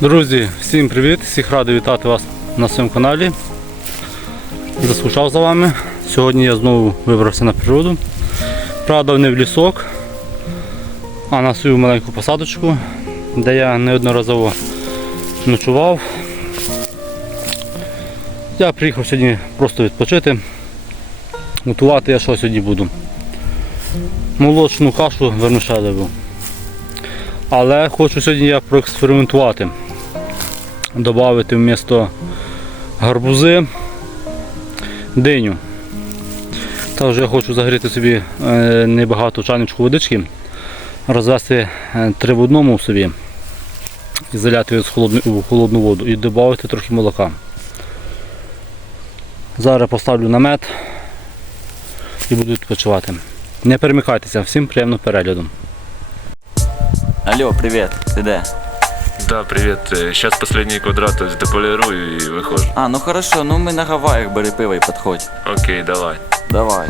Друзі, всім привіт! Всіх радий вітати вас на своєму каналі. Заскучав за вами. Сьогодні я знову вибрався на природу. Правда, не в лісок, а на свою маленьку посадочку, де я неодноразово ночував. Я приїхав сьогодні просто відпочити. Готувати я що сьогодні буду. Молочну кашу вермишелеву. Але хочу сьогодні я проекспериментувати. Добавити вмісто гарбузи диню. Також я хочу загріти собі е, небагато чайничку водички, розвести е, три в одному собі і заляти його з холодну- воду і додати трохи молока. Зараз поставлю намет і буду відпочивати. Не перемикайтеся, всім приємного перегляду. Алло, привет, ты де? Да, привет. Сейчас последний квадрат то есть дополирую и выхожу. А, ну хорошо, ну мы на Гавайях, бери пиво и подходь. Окей, давай. Давай.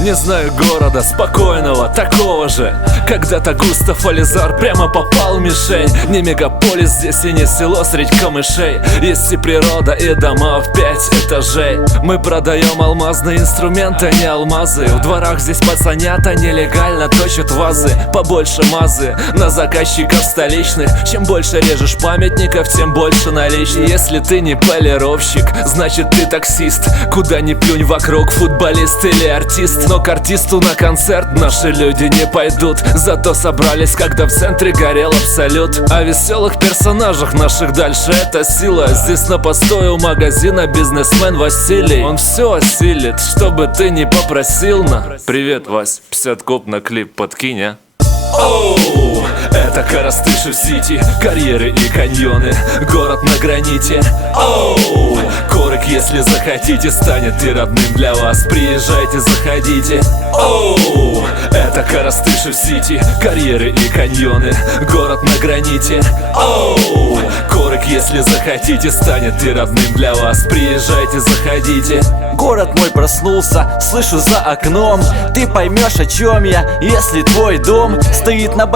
Не знаю города спокойного, такого же. Когда-то Густав Ализар прямо попал в мишень. Не мегаполис здесь и не село средь камышей. Есть и природа, и дома в пять этажей. Мы продаем алмазные инструменты, а не алмазы. В дворах здесь пацанята нелегально точат вазы. Побольше мазы на заказчиков столичных. Чем больше режешь памятников, тем больше наличных. Если ты не полировщик, значит ты таксист. Куда ни плюнь вокруг, футболист или артист Но к артисту на концерт наши люди не пойдут. Зато собрались, когда в центре горел абсолют. О веселых персонажах наших дальше это сила. Здесь на постою у магазина бизнесмен Василий. Он все осилит, чтобы ты не попросил на. Привет, Вась, 50 коп на клип подкинь, а? Оу, это Коростышев Сити, карьеры и каньоны, город на граните. Оу, Корок, если захотите, станет и родным для вас. Приезжайте, заходите. Оу, это Коростышев Сити, карьеры и каньоны, город на граните. Оу, Корок, если захотите, станет и родным для вас. Приезжайте, заходите. Город мой проснулся, слышу за окном Ты поймешь о чем я, если твой дом Стоит на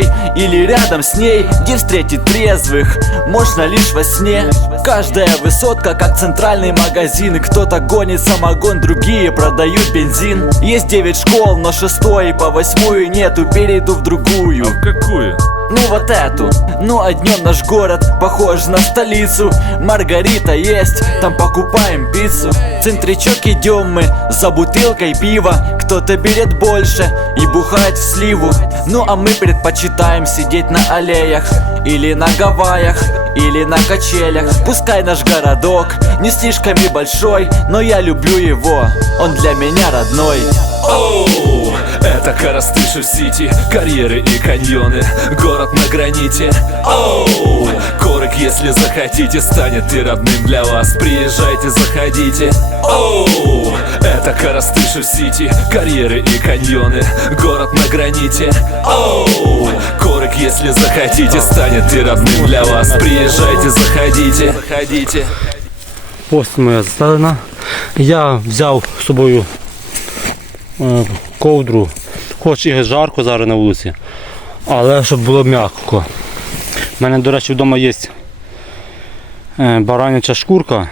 Большевицкой или рядом с ней Где встретить трезвых можно лишь во сне. Каждая высотка как центральный магазин кто-то гонит самогон, другие продают бензин. Есть девять школ, но шестой по восьмую нету Перейду в другую. В какую? Ну вот эту. Ну а днем наш город похож на столицу. Маргарита есть, там покупаем пиццу. Центричок идем мы за бутылкой пива. Кто-то берет больше и бухает в сливу. Ну а мы предпочитаем сидеть на аллеях Или на Гавайях, или на качелях. Пускай наш городок не слишком и большой Но я люблю его, он для меня родной. Оу, Это Коростышев Сити, карьеры и каньоны. Город на граните. Оу, Корок, если захотите, станет и родным для вас. Приезжайте, заходите. Оу, Это Коростышев Сити, карьеры и каньоны. Город на граните. Оу, Корок, если захотите, станет и родным для вас. Приезжайте, заходите. Заходите. Ось моя зелена. Я взяв з собою е, ковдру, хоч і жарко зараз на вулиці, але щоб було м'яко. У мене, до речі, вдома є е, бараняча шкурка.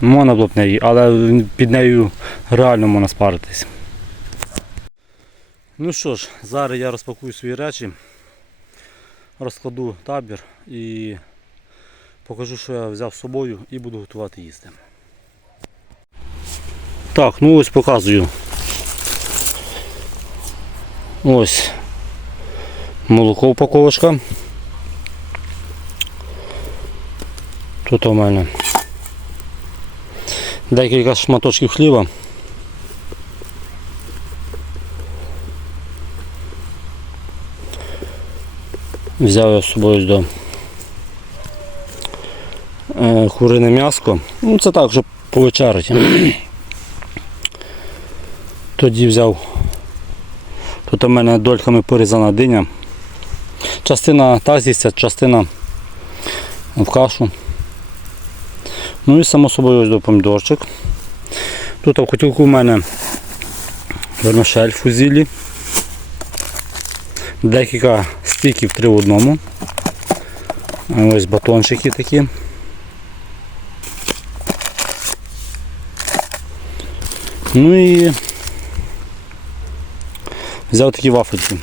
Можна було б неї, але під нею реально можна спаритись. Ну що ж, зараз я розпакую свої речі, розкладу табір і покажу, що я взяв з собою і буду готувати їсти. Так, ну ось показую. Ось молоко упаковочка. Тут у мене декілька шматочків хліба. Взяв я з собою до е, курине м'яско. Ну це так, щоб повечеряти. Тоді взяв. Тут у мене дольками порізана диня. Частина так з'їсться, частина в кашу. Ну і само собою ось до помідорчик. Тут в котілку у мене вермишель фузілі. Декілька стіків три в одному. Ось батончики такі. Ну і взяв такі вафельки.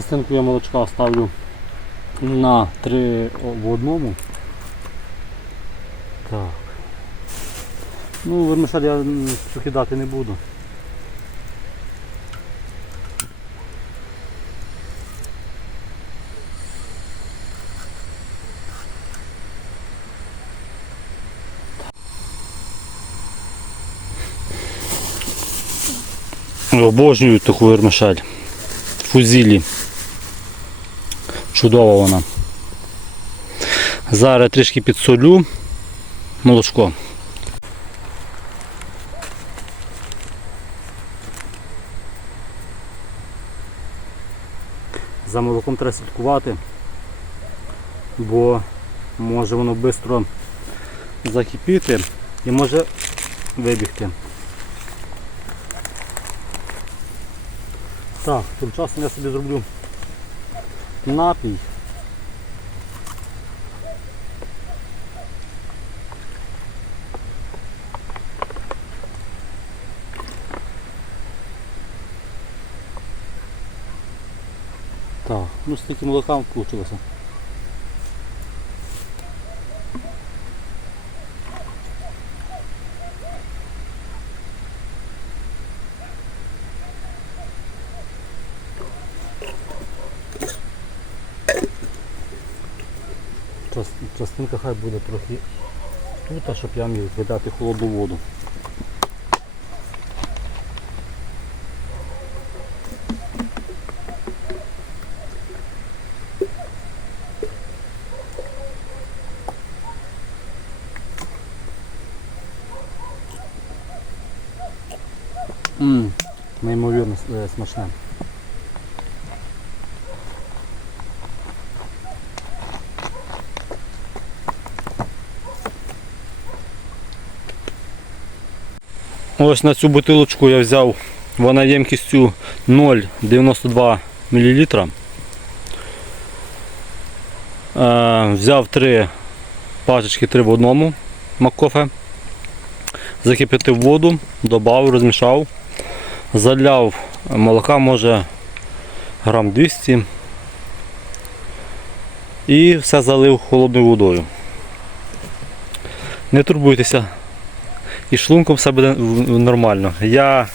Частинку я молочка ставлю на 3 в одному. Так. Ну, вермишель я покидати не буду. Обожнюю таку вермишель. Фузілі. Чудова вона. Зараз трішки підсолю молочко. За молоком треба слідкувати, бо може воно швидко закипіти і може вибігти. Так, тим часом я собі зроблю напій. Так, ну стільки молока вийшло. Час- хай буде трохи тут, а щоб я міг видати холодну воду. Ммм, неймовірно е, смачне. Ось на цю бутилочку я взяв, вона ємкістю 0,92 мл. Взяв три пачечки 3 в одному маккофе. Закип'ятив воду, додав, розмішав, заляв молока, може грам 200 і все залив холодною водою. Не турбуйтеся, і шлунком все буде нормально. Я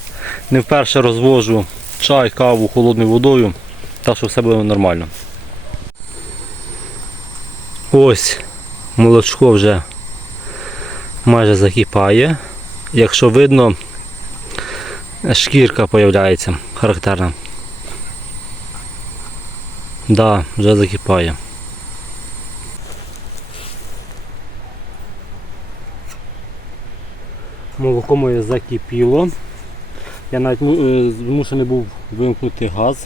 не вперше розвожу чай, каву холодною водою, так що все буде нормально. Ось молочко вже майже закипає. Якщо видно, шкірка з'являється характерна. Да, вже закипає. Молоко моє закипіло. Я навіть е, змушений був вимкнути газ,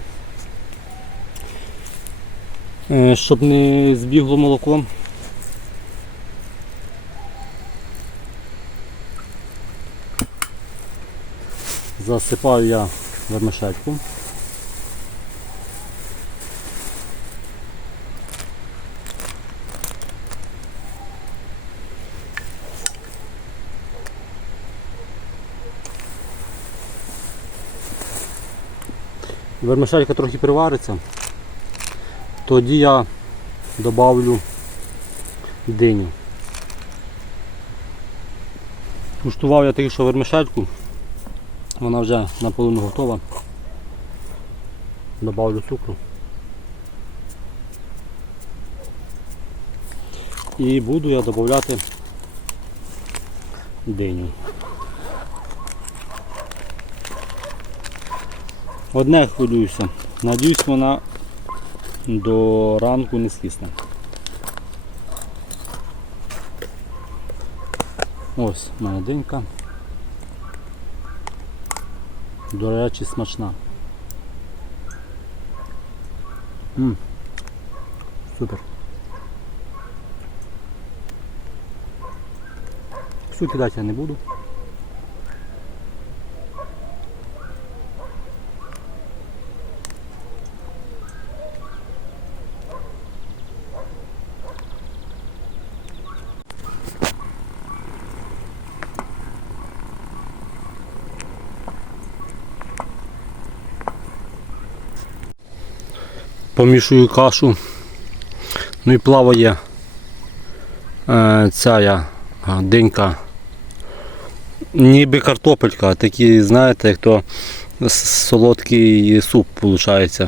е, щоб не збігло молоко. Засипаю я вермишельку. Вермишелька трохи привариться, тоді я добавлю диню. Куштував я тільки що вермишельку, вона вже наполовину готова. Добавлю цукру. І буду я додати диню. Одне хвилююся. Надіюсь, вона до ранку не скисне. Ось моя динька. До речі, смачна. М. Супер. Всю кидати я не буду. Помішую кашу. Ну і плаває е, ця я, динька. Ніби картопелька, такі, знаєте, як солодкий суп виходить.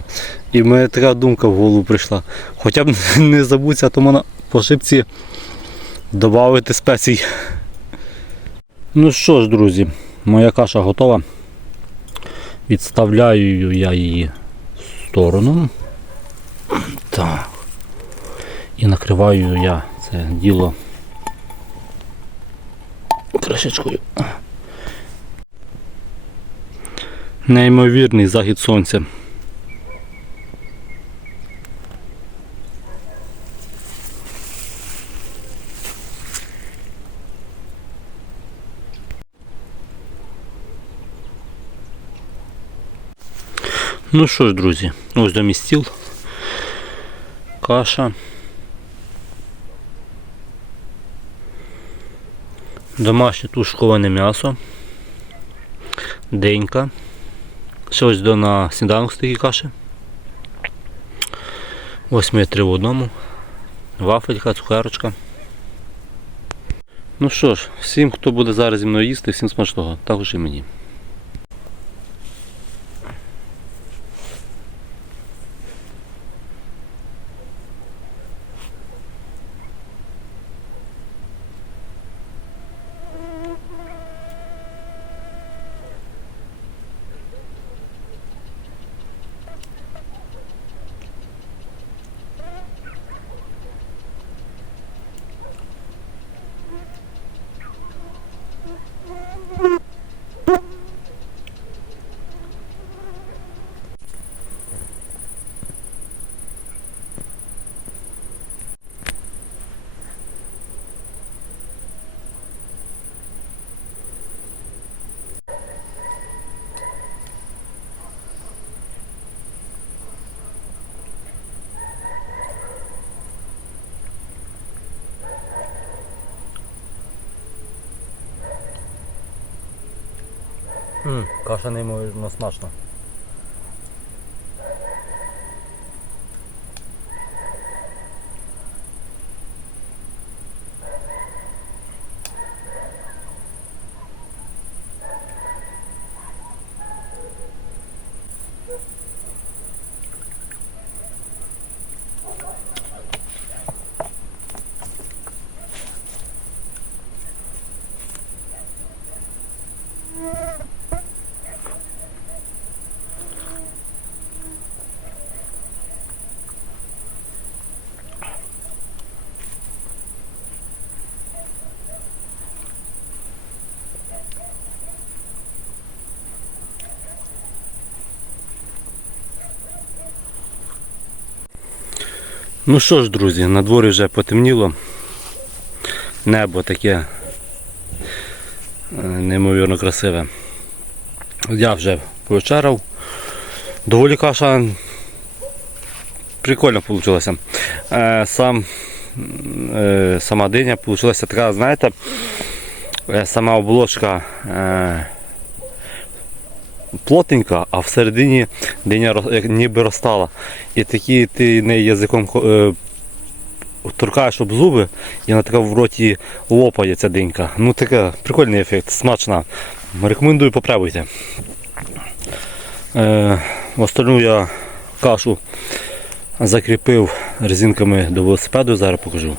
І в мене така думка в голову прийшла. Хоча б не забудься, то можна по шипці додати спецій. Ну що ж, друзі, моя каша готова. Відставляю я її в сторону. Так. І накриваю я це діло кришечкою. Неймовірний захід сонця. Ну що ж, друзі, ось до стіл. Каша. Домашнє тушковане м'ясо. Денька. Ще ось до на сніданок з такі каші. Ось ми три в одному. Вафелька, цукерочка. Ну що ж, всім, хто буде зараз зі мною їсти, всім смачного, також і мені. Каша неймовірно смачна. Ну що ж, друзі, на дворі вже потемніло. Небо таке е, неймовірно красиве. Я вже повечеряв. Доволі каша прикольно вийшла. Е, сам, е, сама диня вийшла така, знаєте, сама оболочка е, плотненька, а всередині диня ніби розтала. І такі ти неї язиком е, торкаєш об зуби, і вона така в роті лопає ця динька. Ну таке прикольний ефект, смачна. Рекомендую, попробуйте. Е, остальну я кашу закріпив резинками до велосипеду, зараз покажу.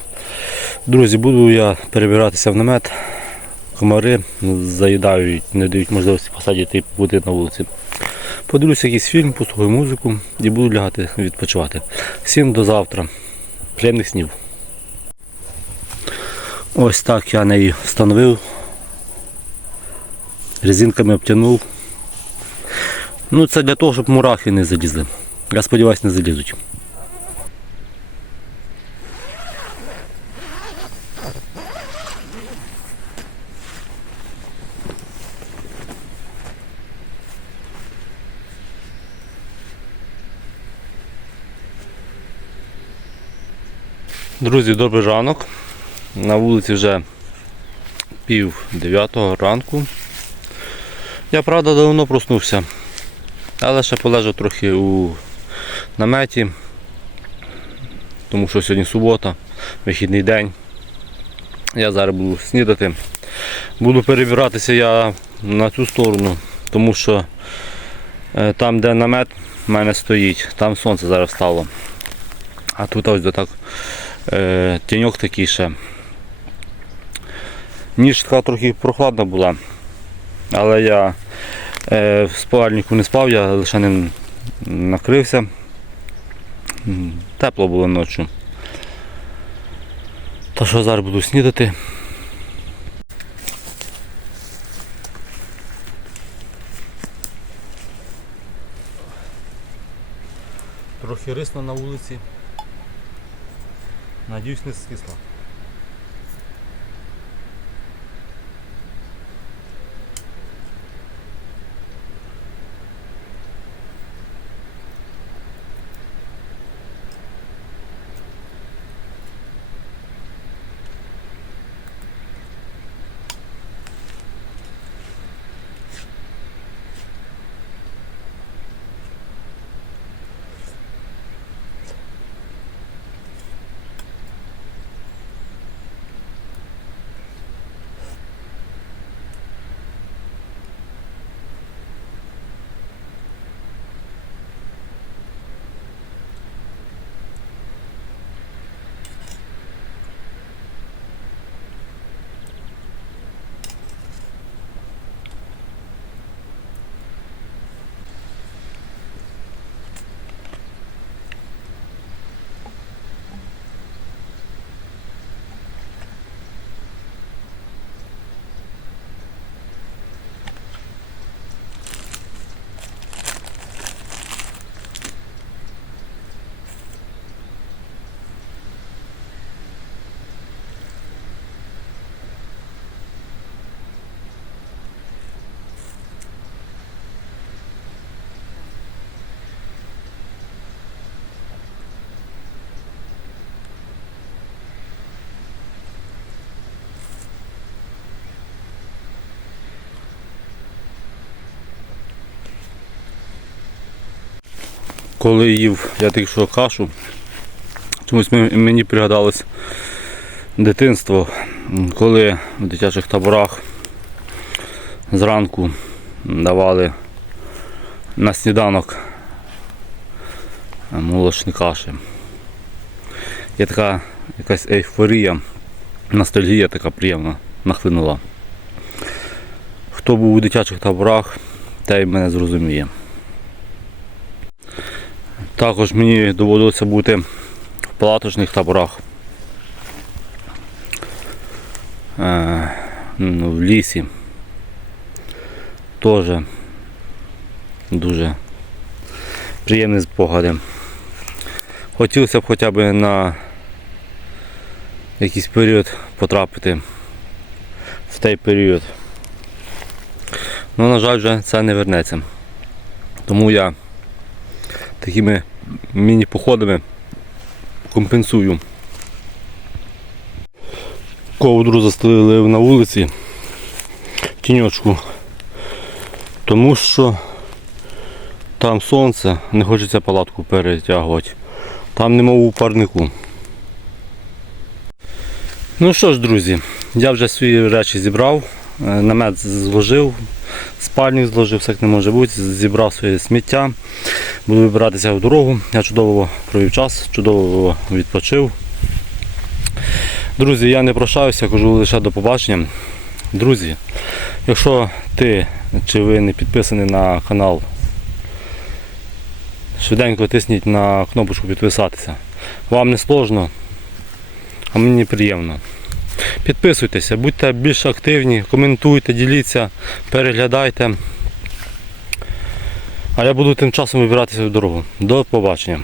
Друзі, буду я перебиратися в намет. Комари заїдають, не дають можливості посадити бути на вулиці. Подивлюся якийсь фільм, послухаю музику і буду лягати відпочивати. Всім до завтра. Приємних снів. Ось так я неї встановив. Резинками обтягнув. Ну це для того, щоб мурахи не залізли. Я сподіваюся, не залізуть. Друзі, добрий ранок. На вулиці вже пів дев'ятого ранку. Я правда давно проснувся, але ще полежав трохи у наметі, тому що сьогодні субота, вихідний день. Я зараз буду снідати. Буду перебиратися я на цю сторону, тому що е, там, де намет в мене стоїть, там сонце зараз стало. А тут ось так е, тіньок такий ще. Ніж така трохи прохладна була, але я е, в спальнику не спав, я лише ним накрився. Тепло було ночі. Та що зараз буду снідати. Трохи рисно на вулиці. Надіюсь, не скисла. Коли їв я тільки що кашу, чомусь мені пригадалось дитинство, коли в дитячих таборах зранку давали на сніданок молочні каші. Є така якась ейфорія, ностальгія така приємна нахлинула. Хто був у дитячих таборах, той мене зрозуміє. Також мені доводилося бути в палаточних таборах. Е, в лісі. Теж дуже приємні спогади. Хотілося б хоча б на якийсь період потрапити в той період. Ну, на жаль, вже це не вернеться. Тому я такими міні-походами компенсую. Ковдру застелили на вулиці тіньочку, тому що там сонце, не хочеться палатку перетягувати. Там нема парнику. Ну що ж, друзі, я вже свої речі зібрав, е, намет зложив, спальник зложив, все як не може бути, зібрав своє сміття. Буду вибиратися в дорогу. Я чудово провів час, чудово відпочив. Друзі, я не прощаюся, кажу лише до побачення. Друзі, якщо ти чи ви не підписані на канал, швиденько тисніть на кнопочку підписатися. Вам не сложно, а мені приємно. Підписуйтеся, будьте більш активні, коментуйте, діліться, переглядайте. А я буду тим часом вибиратися в дорогу. До побачення.